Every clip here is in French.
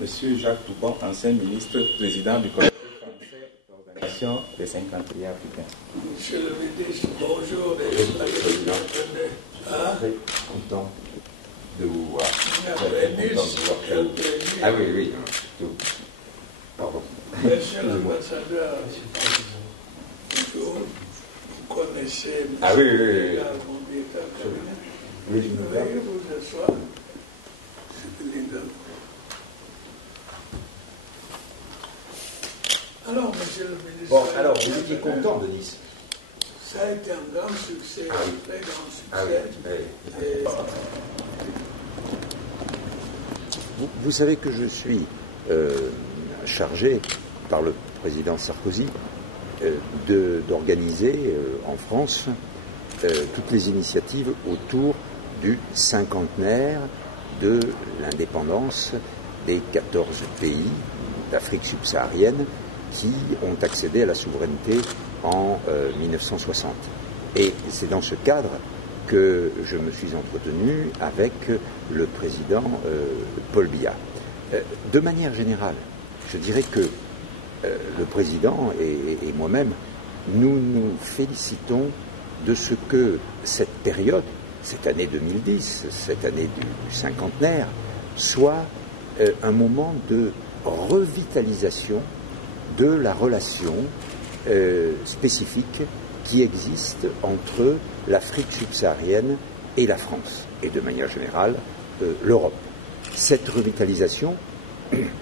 Monsieur Jacques Toubon, ancien ministre, président du Collège français d'organisation des 50 pays africains. Monsieur le ministre, bonjour. Très content de vous voir. Ah oui, oui. Pardon. Monsieur l'ambassadeur, vous connaissez M. Ah oui, oui, oui. Oui, veuillez vous asseoir. Alors, monsieur le ministre. Bon, alors, vous étiez content de Nice? Ça a été un grand succès, un très grand succès. Ah oui. Vous savez que je suis chargé par le président Sarkozy d'organiser en France toutes les initiatives autour du cinquantenaire de l'indépendance des 14 pays d'Afrique subsaharienne qui ont accédé à la souveraineté en 1960. Et c'est dans ce cadre que je me suis entretenu avec le président Paul Biya. De manière générale, je dirais que le président et moi-même, nous nous félicitons de ce que cette période, cette année 2010, cette année du cinquantenaire, soit un moment de revitalisation de la relation spécifique qui existe entre l'Afrique subsaharienne et la France, et de manière générale l'Europe. Cette revitalisation,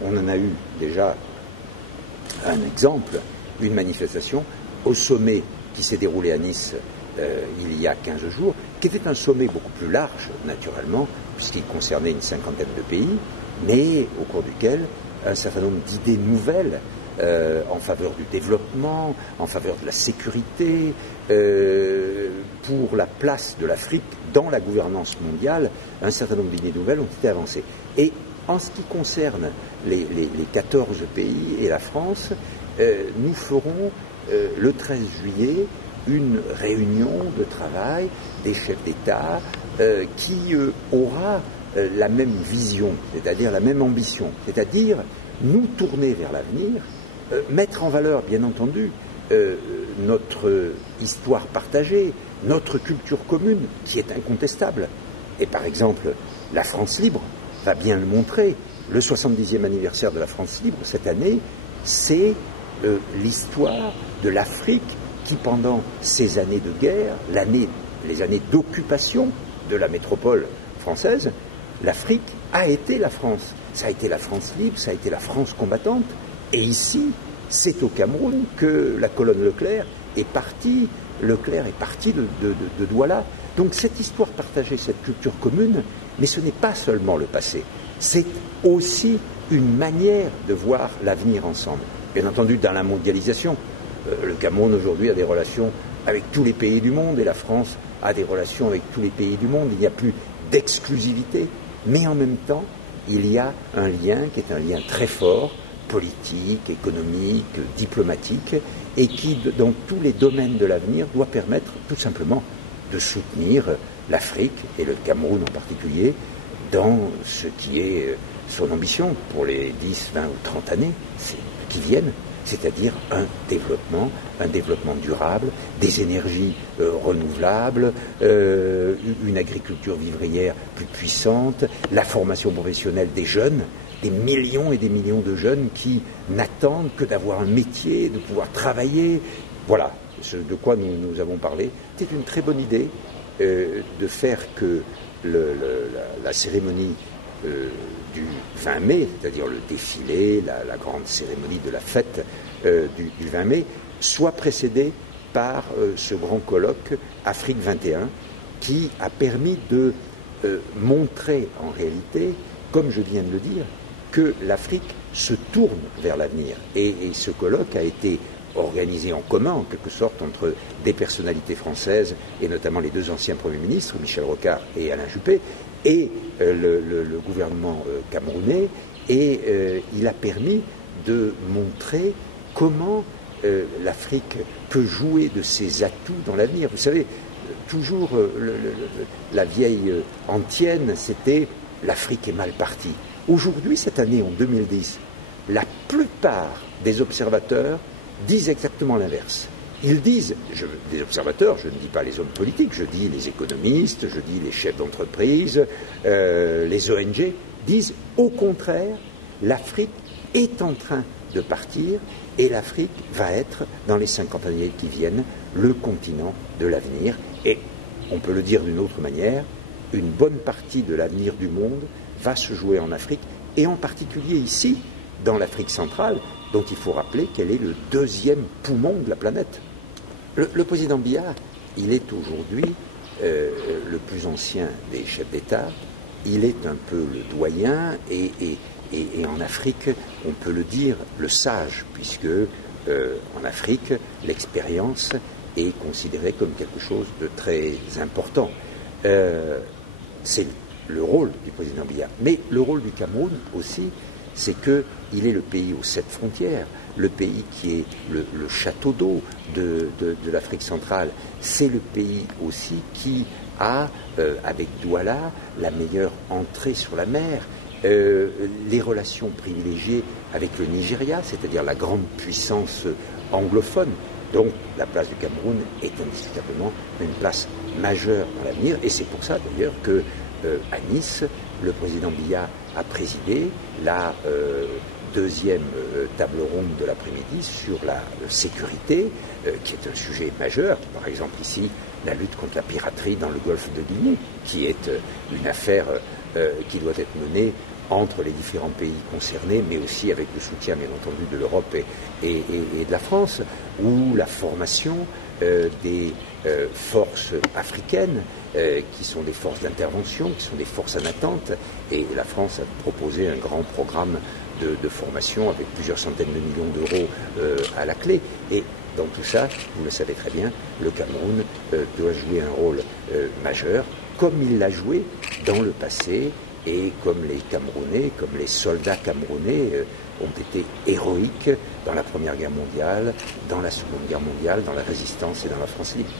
on en a eu déjà un exemple, une manifestation au sommet qui s'est déroulé à Nice il y a 15 jours, qui était un sommet beaucoup plus large, naturellement, puisqu'il concernait une cinquantaine de pays, mais au cours duquel un certain nombre d'idées nouvelles en faveur du développement, en faveur de la sécurité, pour la place de l'Afrique dans la gouvernance mondiale, un certain nombre d'idées nouvelles ont été avancées. Et en ce qui concerne les 14 pays et la France, nous ferons le 13 juillet une réunion de travail des chefs d'État qui aura la même vision, c'est-à-dire la même ambition, c'est-à-dire nous tourner vers l'avenir, mettre en valeur, bien entendu, notre histoire partagée, notre culture commune, qui est incontestable. Et par exemple, la France libre va bien le montrer. Le 70e anniversaire de la France libre, cette année, c'est l'histoire de l'Afrique qui, pendant ces années de guerre, les années d'occupation de la métropole française, l'Afrique a été la France. Ça a été la France libre, ça a été la France combattante. Et ici, c'est au Cameroun que la colonne Leclerc est partie. Leclerc est parti de Douala. Donc cette histoire partagée, cette culture commune, mais ce n'est pas seulement le passé. C'est aussi une manière de voir l'avenir ensemble. Bien entendu, dans la mondialisation, le Cameroun aujourd'hui a des relations avec tous les pays du monde et la France a des relations avec tous les pays du monde. Il n'y a plus d'exclusivité, mais en même temps, il y a un lien qui est un lien très fort, politique, économique, diplomatique, et qui, dans tous les domaines de l'avenir, doit permettre tout simplement de soutenir l'Afrique, et le Cameroun en particulier, dans ce qui est son ambition pour les 10, 20 ou 30 années qui viennent, c'est-à-dire un développement durable, des énergies renouvelables, une agriculture vivrière plus puissante, la formation professionnelle des jeunes, des millions et des millions de jeunes qui n'attendent que d'avoir un métier, de pouvoir travailler. Voilà ce de quoi nous avons parlé. C'était une très bonne idée de faire que la cérémonie du 20 mai, c'est-à-dire le défilé, la grande cérémonie de la fête du 20 mai, soit précédée par ce grand colloque Afrique 21 qui a permis de montrer en réalité, comme je viens de le dire, que l'Afrique se tourne vers l'avenir. Et ce colloque a été organisé en commun, en quelque sorte, entre des personnalités françaises, et notamment les deux anciens premiers ministres, Michel Rocard et Alain Juppé, et le gouvernement camerounais, et il a permis de montrer comment l'Afrique peut jouer de ses atouts dans l'avenir. Vous savez, toujours la vieille antienne, c'était « l'Afrique est mal partie ». Aujourd'hui, cette année, en 2010, la plupart des observateurs disent exactement l'inverse. Ils disent, des observateurs, je ne dis pas les hommes politiques, je dis les économistes, je dis les chefs d'entreprise, les ONG, disent au contraire, l'Afrique est en train de partir et l'Afrique va être, dans les 50 années qui viennent, le continent de l'avenir. Et on peut le dire d'une autre manière, une bonne partie de l'avenir du monde va se jouer en Afrique, et en particulier ici, dans l'Afrique centrale, dont il faut rappeler qu'elle est le deuxième poumon de la planète. Le président Biya, il est aujourd'hui le plus ancien des chefs d'État, il est un peu le doyen, et en Afrique, on peut le dire, le sage, puisque en Afrique, l'expérience est considérée comme quelque chose de très important. C'est le rôle du président Biya. Mais le rôle du Cameroun aussi, c'est qu'il est le pays aux 7 frontières, le pays qui est le château d'eau de l'Afrique centrale. C'est le pays aussi qui a, avec Douala, la meilleure entrée sur la mer, les relations privilégiées avec le Nigeria, c'est-à-dire la grande puissance anglophone. Donc la place du Cameroun est indiscutablement une place majeure dans l'avenir, et c'est pour ça d'ailleurs que à Nice, le président Biya a présidé la deuxième table ronde de l'après-midi sur la sécurité, qui est un sujet majeur. Par exemple ici, la lutte contre la piraterie dans le golfe de Guinée, qui est une affaire qui doit être menée entre les différents pays concernés, mais aussi avec le soutien, bien entendu, de l'Europe et de la France, ou la formation des forces africaines, qui sont des forces d'intervention, qui sont des forces en attente, et la France a proposé un grand programme de formation avec plusieurs centaines de millions d'euros à la clé. Et dans tout ça, vous le savez très bien, le Cameroun doit jouer un rôle majeur, comme il l'a joué dans le passé, et comme les Camerounais, comme les soldats camerounais ont été héroïques dans la Première Guerre mondiale, dans la Seconde Guerre mondiale, dans la Résistance et dans la France libre.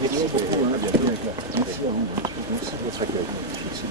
Merci beaucoup. Merci de votre accueil. Merci.